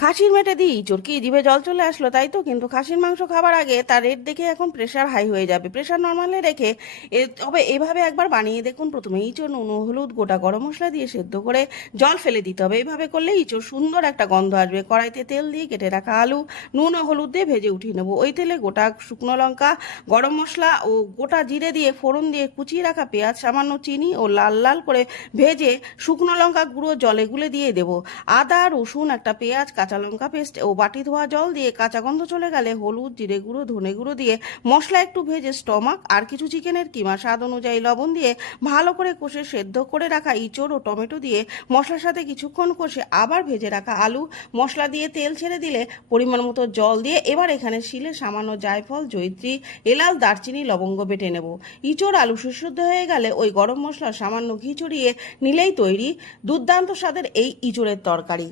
খাসির মেটে দিই ইঁচড়, কি জিভে জল চলে আসলো তাই তো? কিন্তু খাসির মাংস খাবার আগে তার রেট দেখে এখন প্রেশার হাই হয়ে যাবে। প্রেশার নর্মালে রেখে তবে এভাবে একবার বানিয়ে দেখুন। প্রথমে ইঁচড় নুন হলুদ গোটা গরম মশলা দিয়ে সেদ্ধ করে জল ফেলে দিতে হবে। এইভাবে করলে ইঁচড় সুন্দর একটা গন্ধ আসবে। কড়াইতে তেল দিয়ে কেটে রাখা আলু নুন ও হলুদ দিয়ে ভেজে উঠিয়ে নেবো। ওই তেলে গোটা শুকনো লঙ্কা গরম মশলা ও গোটা জিরে দিয়ে ফোড়ন দিয়ে কুচিয়ে রাখা পেঁয়াজ সামান্য চিনি ও লাল লাল করে ভেজে শুকনো লঙ্কা গুঁড়ো জলে গুলে দিয়ে দেবো। আদা রসুন একটা পেঁয়াজ কাঁচা লঙ্কা পেস্ট ও বাটি ধোয়া জল দিয়ে কাঁচা গন্ধ চলে গেলে হলুদ জিরে গুঁড়ো ধনে গুঁড়ো দিয়ে মশলা একটু ভেজে স্টমাক আর কিছু চিকেনের কিমা স্বাদ অনুযায়ী লবণ দিয়ে ভালো করে কষে সেদ্ধ করে রাখা ইঁচড় ও টমেটো দিয়ে মশলার সাথে কিছুক্ষণ কষে আবার ভেজে রাখা আলু মশলা দিয়ে তেল ছেড়ে দিলে পরিমাণ মতো জল দিয়ে এবার এখানে শিলে সামান্য জায়ফল জয়িত্রী এলাচ দারচিনি লবঙ্গ বেটে নেব। ইঁচড় আলু সুসুদ্ধ হয়ে গেলে ওই গরম মশলা সামান্য ঘি ছড়িয়ে নিলেই তৈরি দুর্দান্ত স্বাদের এই ইঁচড়ের তরকারি।